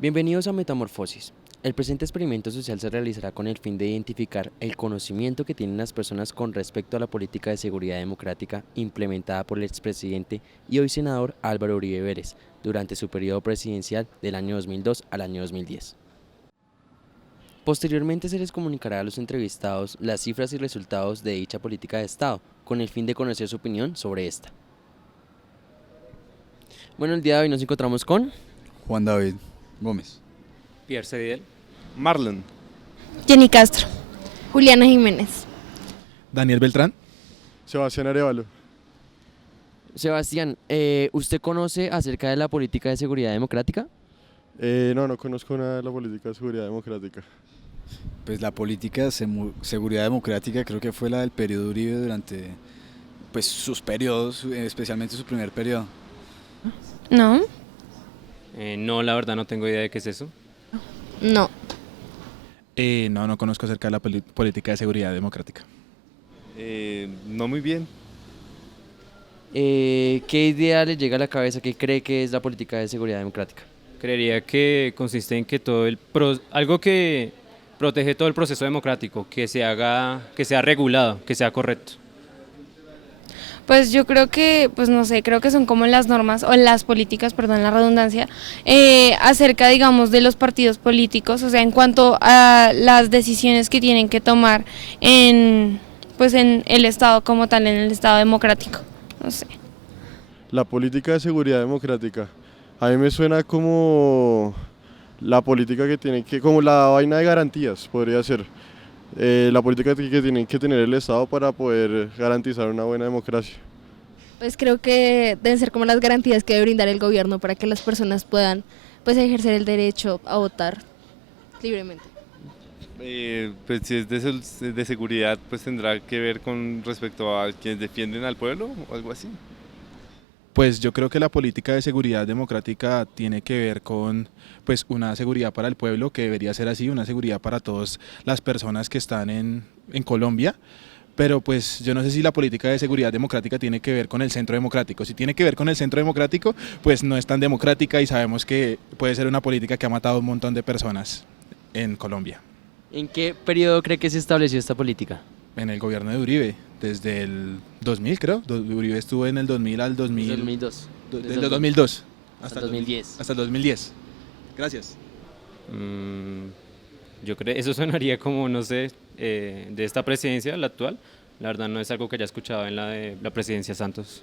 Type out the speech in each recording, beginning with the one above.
Bienvenidos a Metamorfosis. El presente experimento social se realizará con el fin de identificar el conocimiento que tienen las personas con respecto a la política de seguridad democrática implementada por el expresidente y hoy senador Álvaro Uribe Vélez durante su periodo presidencial del año 2002 al año 2010. Posteriormente se les comunicará a los entrevistados las cifras y resultados de dicha política de Estado, con el fin de conocer su opinión sobre esta. Bueno, el día de hoy nos encontramos con Juan David Gómez. Pierre Cediel. Marlon. Jenny Castro, Juliana Jiménez. Daniel Beltrán. Sebastián Arevalo. Sebastián. ¿Usted conoce acerca de la política de seguridad democrática? No conozco nada de la política de seguridad democrática. Pues la política de seguridad democrática creo que fue la del periodo Uribe durante sus periodos, especialmente su primer periodo. No, No, la verdad no tengo idea de qué es eso. no. No conozco acerca de la política de seguridad democrática. No muy bien. ¿Qué idea le llega a la cabeza? ¿Qué cree que es la política de seguridad democrática? Creería que consiste en que algo que protege todo el proceso democrático, que sea regulado, que sea correcto. Pues yo creo que, pues no sé, creo que son como las normas o las políticas, perdón la redundancia, acerca, digamos, de los partidos políticos, o sea, en cuanto a las decisiones que tienen que tomar pues en el Estado como tal, en el Estado democrático, no sé. La política de seguridad democrática. A mí me suena como la política que tiene que, como la vaina de garantías, podría ser. La política que tiene que tener el Estado para poder garantizar una buena democracia. Pues creo que deben ser como las garantías que debe brindar el gobierno para que las personas puedan pues ejercer el derecho a votar libremente. Pues si es de seguridad, pues tendrá que ver con respecto a quienes defienden al pueblo o algo así. Pues yo creo que la política de seguridad democrática tiene que ver con una seguridad para el pueblo, que debería ser así, una seguridad para todas las personas que están en Colombia. Pero pues yo no sé si la política de seguridad democrática tiene que ver con el centro democrático. Si tiene que ver con el centro democrático, pues no es tan democrática y sabemos que puede ser una política que ha matado a un montón de personas en Colombia. ¿En qué periodo cree que se estableció esta política? En el gobierno de Uribe, desde el 2000 creo. Uribe estuvo en el 2000 al 2000. Desde el 2002. Desde el 2002 hasta el 2010. Hasta el 2010. Gracias. Yo creo, eso sonaría como, no sé, de esta presidencia, la actual. La verdad no es algo que haya escuchado en la de la presidencia Santos.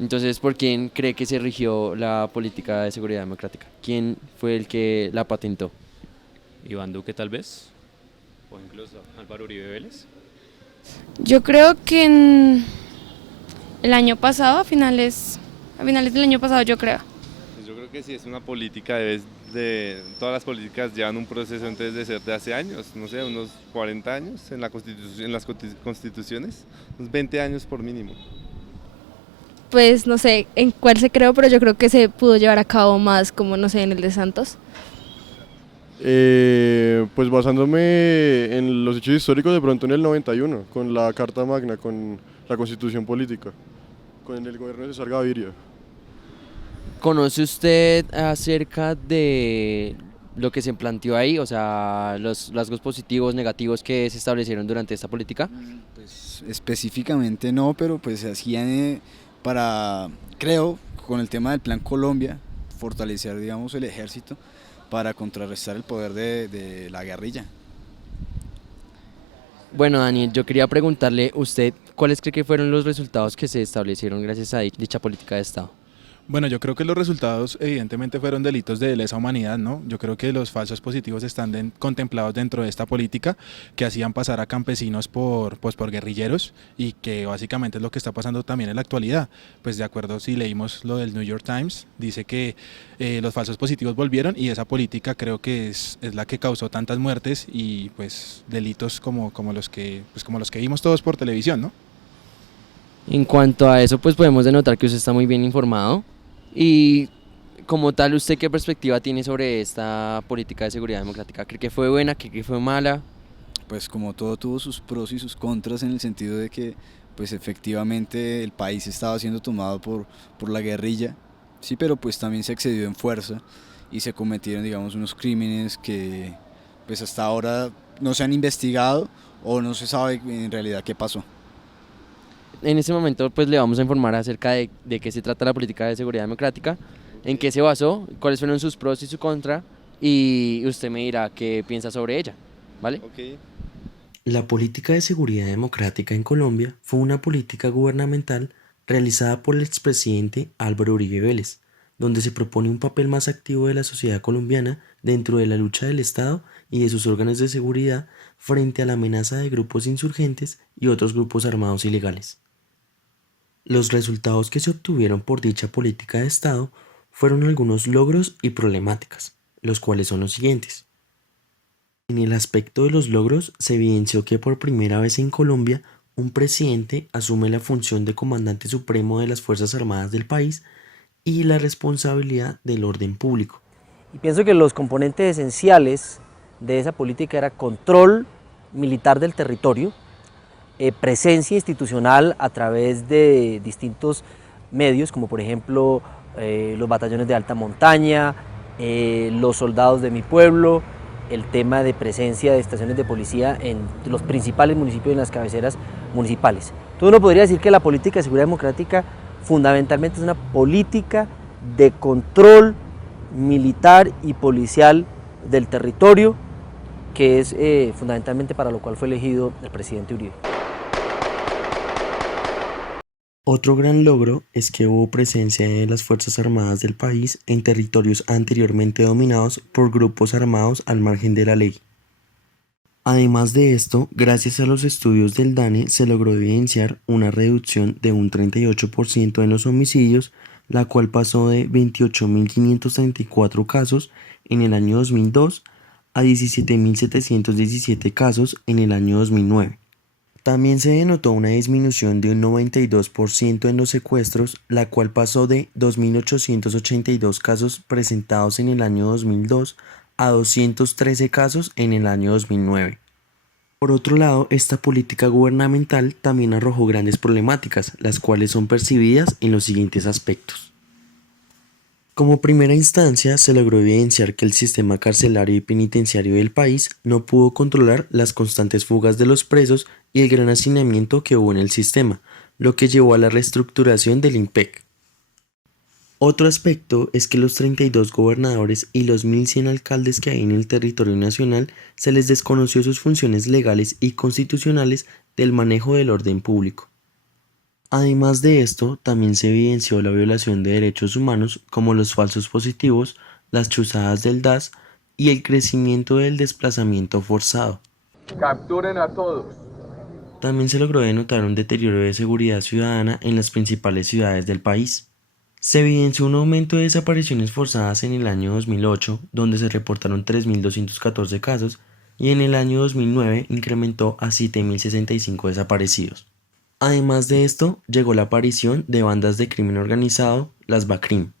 Entonces, ¿por quién cree que se rigió la política de seguridad democrática? ¿Quién fue el que la patentó? Iván Duque tal vez, o incluso Álvaro Uribe Vélez. Yo creo que en el año pasado, a finales del año pasado, yo creo. Pues yo creo que si es una política, todas las políticas llevan un proceso antes de ser de hace años, no sé, unos 40 años en las constituciones, unos 20 años por mínimo. Pues no sé en cuál se creó, pero yo creo que se pudo llevar a cabo más como, no sé, en el de Santos. Pues basándome en los hechos históricos, de pronto en el 91, con la Carta Magna, con la Constitución Política, con el gobierno de César Gaviria. ¿Conoce usted acerca de lo que se planteó ahí? O sea, los rasgos positivos, negativos que se establecieron durante esta política. Pues específicamente no, pero pues hacían creo, con el tema del Plan Colombia, fortalecer, digamos, el ejército para contrarrestar el poder de la guerrilla. Bueno, Daniel, yo quería preguntarle, ¿usted cuáles cree que fueron los resultados que se establecieron gracias a dicha política de Estado? Bueno, yo creo que los resultados evidentemente fueron delitos de lesa humanidad, ¿no? Yo creo que los falsos positivos están contemplados dentro de esta política, que hacían pasar a campesinos por guerrilleros, y que básicamente es lo que está pasando también en la actualidad. Pues de acuerdo, si leímos lo del New York Times, dice que los falsos positivos volvieron, y esa política creo que es la que causó tantas muertes y pues delitos como los que vimos todos por televisión, ¿no? En cuanto a eso, pues podemos denotar que usted está muy bien informado. Y como tal, ¿usted qué perspectiva tiene sobre esta política de seguridad democrática? ¿Cree que fue buena? ¿Cree que fue mala? Pues como todo tuvo sus pros y sus contras, en el sentido de que pues efectivamente el país estaba siendo tomado por la guerrilla, sí, pero pues también se excedió en fuerza y se cometieron, digamos, unos crímenes que pues hasta ahora no se han investigado o no se sabe en realidad qué pasó. En este momento pues le vamos a informar acerca de qué se trata la política de seguridad democrática, en qué se basó, cuáles fueron sus pros y su contra, y usted me dirá qué piensa sobre ella, ¿vale? Ok. La política de seguridad democrática en Colombia fue una política gubernamental realizada por el expresidente Álvaro Uribe Vélez, donde se propone un papel más activo de la sociedad colombiana dentro de la lucha del Estado y de sus órganos de seguridad frente a la amenaza de grupos insurgentes y otros grupos armados ilegales. Los resultados que se obtuvieron por dicha política de Estado fueron algunos logros y problemáticas, los cuales son los siguientes. En el aspecto de los logros, se evidenció que por primera vez en Colombia, un presidente asume la función de comandante supremo de las Fuerzas Armadas del país y la responsabilidad del orden público. Y pienso que los componentes esenciales de esa política era control militar del territorio, presencia institucional a través de distintos medios, como por ejemplo los batallones de alta montaña, los soldados de mi pueblo, el tema de presencia de estaciones de policía en los principales municipios y en las cabeceras municipales. Entonces uno podría decir que la política de seguridad democrática fundamentalmente es una política de control militar y policial del territorio, que es fundamentalmente para lo cual fue elegido el presidente Uribe. Otro gran logro es que hubo presencia de las Fuerzas Armadas del país en territorios anteriormente dominados por grupos armados al margen de la ley. Además de esto, gracias a los estudios del DANE se logró evidenciar una reducción de un 38% en los homicidios, la cual pasó de 28.534 casos en el año 2002 a 17.717 casos en el año 2009. También se denotó una disminución de un 92% en los secuestros, la cual pasó de 2.882 casos presentados en el año 2002 a 213 casos en el año 2009. Por otro lado, esta política gubernamental también arrojó grandes problemáticas, las cuales son percibidas en los siguientes aspectos. Como primera instancia, se logró evidenciar que el sistema carcelario y penitenciario del país no pudo controlar las constantes fugas de los presos y el gran hacinamiento que hubo en el sistema, lo que llevó a la reestructuración del INPEC. Otro aspecto es que los 32 gobernadores y los 1.100 alcaldes que hay en el territorio nacional se les desconoció sus funciones legales y constitucionales del manejo del orden público. Además de esto, también se evidenció la violación de derechos humanos como los falsos positivos, las chuzadas del DAS y el crecimiento del desplazamiento forzado. Capturen a todos. También se logró denotar un deterioro de seguridad ciudadana en las principales ciudades del país. Se evidenció un aumento de desapariciones forzadas en el año 2008, donde se reportaron 3.214 casos, y en el año 2009 incrementó a 7.065 desaparecidos. Además de esto, llegó la aparición de bandas de crimen organizado, las BACRIM.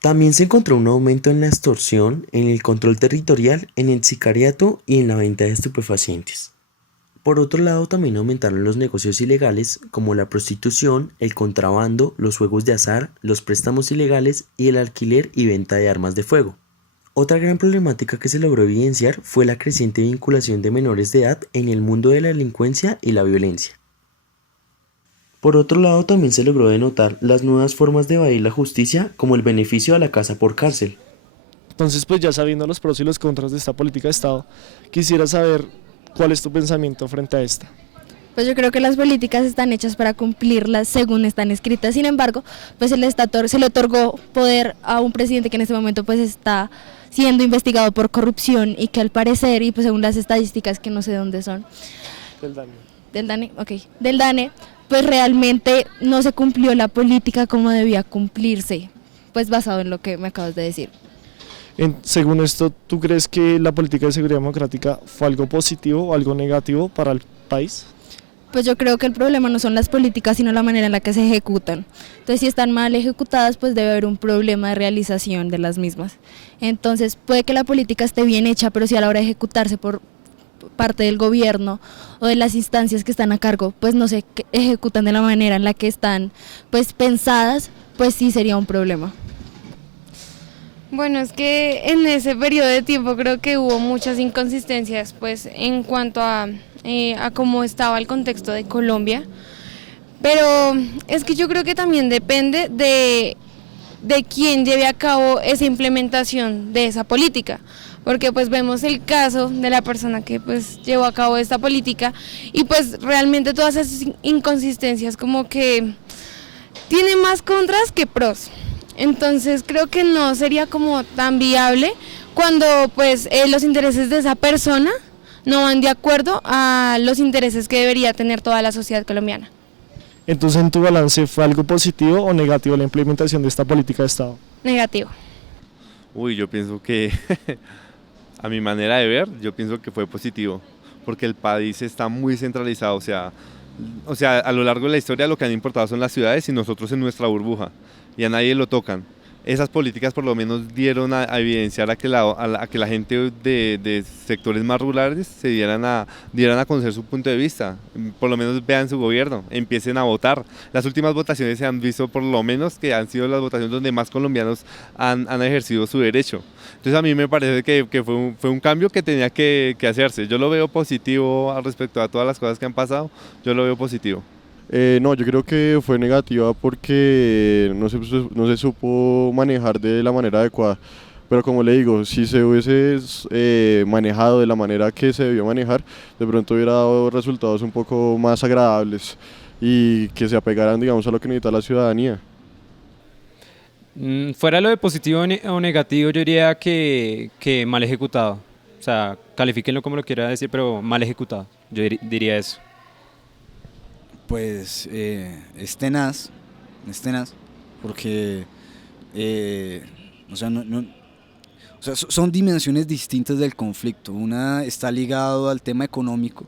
También se encontró un aumento en la extorsión, en el control territorial, en el sicariato y en la venta de estupefacientes. Por otro lado, también aumentaron los negocios ilegales como la prostitución, el contrabando, los juegos de azar, los préstamos ilegales y el alquiler y venta de armas de fuego. Otra gran problemática que se logró evidenciar fue la creciente vinculación de menores de edad en el mundo de la delincuencia y la violencia. Por otro lado, también se logró denotar las nuevas formas de evadir la justicia, como el beneficio a la casa por cárcel. Entonces, pues ya sabiendo los pros y los contras de esta política de Estado, quisiera saber cuál es tu pensamiento frente a esta. Pues yo creo que las políticas están hechas para cumplirlas según están escritas. Sin embargo, pues se le otorgó poder a un presidente que en este momento pues está siendo investigado por corrupción y que al parecer, y pues según las estadísticas que no sé dónde son, del DANE, pues realmente no se cumplió la política como debía cumplirse, pues basado en lo que me acabas de decir. Según esto, ¿tú crees que la política de seguridad democrática fue algo positivo o algo negativo para el país? Pues yo creo que el problema no son las políticas, sino la manera en la que se ejecutan. Entonces, si están mal ejecutadas, pues debe haber un problema de realización de las mismas. Entonces, puede que la política esté bien hecha, pero si a la hora de ejecutarse por parte del gobierno o de las instancias que están a cargo, pues no se ejecutan de la manera en la que están pues pensadas, pues sí sería un problema. Bueno, es que en ese periodo de tiempo creo que hubo muchas inconsistencias, pues en cuanto a cómo estaba el contexto de Colombia, pero es que yo creo que también depende de quién lleve a cabo esa implementación de esa política, porque pues vemos el caso de la persona que pues llevó a cabo esta política y pues realmente todas esas inconsistencias como que tiene más contras que pros. Entonces creo que no sería como tan viable cuando pues los intereses de esa persona no van de acuerdo a los intereses que debería tener toda la sociedad colombiana. Entonces, en tu balance, ¿fue algo positivo o negativo la implementación de esta política de Estado? Negativo. Uy, yo pienso que, a mi manera de ver, yo pienso que fue positivo, porque el país está muy centralizado, o sea, a lo largo de la historia lo que han importado son las ciudades y nosotros en nuestra burbuja, y a nadie lo tocan. Esas políticas por lo menos dieron a evidenciar a que la gente de sectores más rurales dieran a conocer su punto de vista, por lo menos vean su gobierno, empiecen a votar. Las últimas votaciones se han visto por lo menos que han sido las votaciones donde más colombianos han ejercido su derecho. Entonces a mí me parece que fue un cambio que tenía que hacerse. Yo lo veo positivo al respecto a todas las cosas que han pasado, yo lo veo positivo. No, yo creo que fue negativa porque no se supo manejar de la manera adecuada. Pero como le digo, si se hubiese manejado de la manera que se debió manejar, de pronto hubiera dado resultados un poco más agradables y que se apegaran, digamos, a lo que necesita la ciudadanía. Fuera lo de positivo o negativo, yo diría que mal ejecutado. O sea, califíquenlo como lo quiera decir, pero mal ejecutado. Yo diría eso. Pues es tenaz, porque o sea, o sea, son dimensiones distintas del conflicto. Una está ligado al tema económico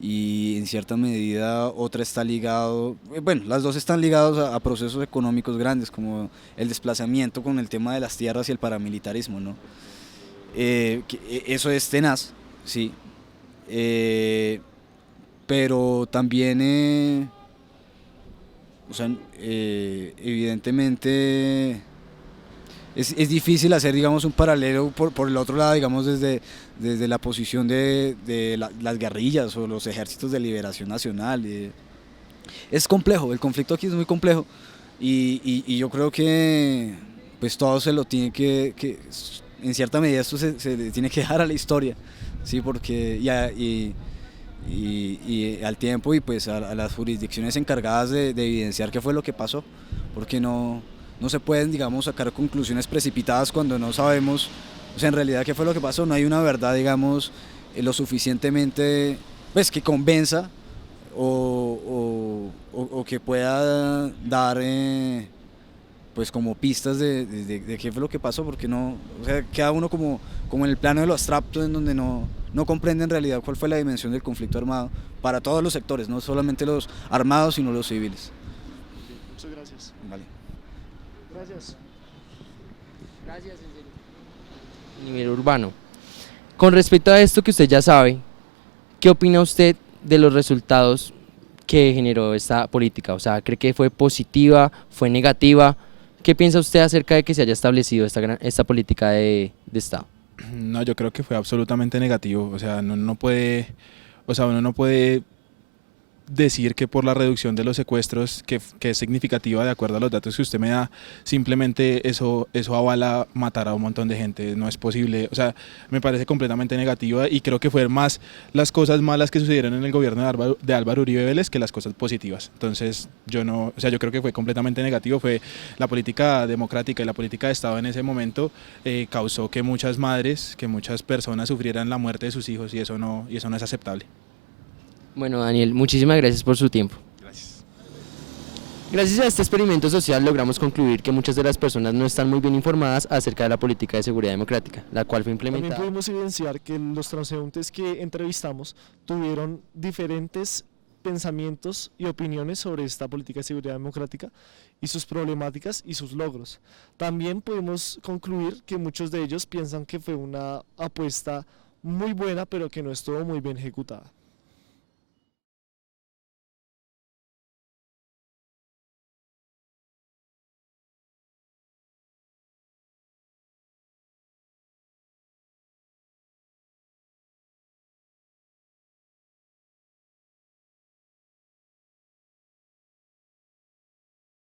y en cierta medida otra está ligado, bueno, las dos están ligados a procesos económicos grandes como el desplazamiento con el tema de las tierras y el paramilitarismo, ¿no? Eso es tenaz, sí. Pero también, o sea, evidentemente es difícil hacer, digamos, un paralelo por el otro lado, digamos, desde la posición de las guerrillas o los ejércitos de liberación nacional. Es complejo, el conflicto aquí es muy complejo y yo creo que pues todo se lo tiene que en cierta medida esto se le tiene que dejar a la historia, ¿sí? Porque y al tiempo y pues a las jurisdicciones encargadas de evidenciar qué fue lo que pasó, porque no se pueden, digamos, sacar conclusiones precipitadas cuando no sabemos, o sea, en realidad qué fue lo que pasó. No hay una verdad, digamos, lo suficientemente, pues, que convenza o que pueda dar pues como pistas de qué fue lo que pasó, porque no, o sea, queda uno como en el plano de lo abstracto, en donde no comprende en realidad cuál fue la dimensión del conflicto armado para todos los sectores, no solamente los armados, sino los civiles. Muchas gracias. Vale. Gracias. Gracias, en nivel urbano. Con respecto a esto que usted ya sabe, ¿qué opina usted de los resultados que generó esta política? O sea, ¿cree que fue positiva, fue negativa? ¿Qué piensa usted acerca de que se haya establecido esta política de Estado? No, yo creo que fue absolutamente negativo. O sea, uno no puede decir que por la reducción de los secuestros, que es significativa de acuerdo a los datos que usted me da, simplemente eso avala matar a un montón de gente. No es posible. O sea, me parece completamente negativa y creo que fueron más las cosas malas que sucedieron en el gobierno de Álvaro Uribe Vélez que las cosas positivas. Entonces, yo creo que fue completamente negativo. Fue la política democrática y la política de Estado en ese momento causó que muchas madres, que muchas personas sufrieran la muerte de sus hijos y eso no es aceptable. Bueno, Daniel, muchísimas gracias por su tiempo. Gracias. Gracias a este experimento social logramos concluir que muchas de las personas no están muy bien informadas acerca de la política de seguridad democrática, la cual fue implementada. También pudimos evidenciar que los transeúntes que entrevistamos tuvieron diferentes pensamientos y opiniones sobre esta política de seguridad democrática y sus problemáticas y sus logros. También pudimos concluir que muchos de ellos piensan que fue una apuesta muy buena, pero que no estuvo muy bien ejecutada.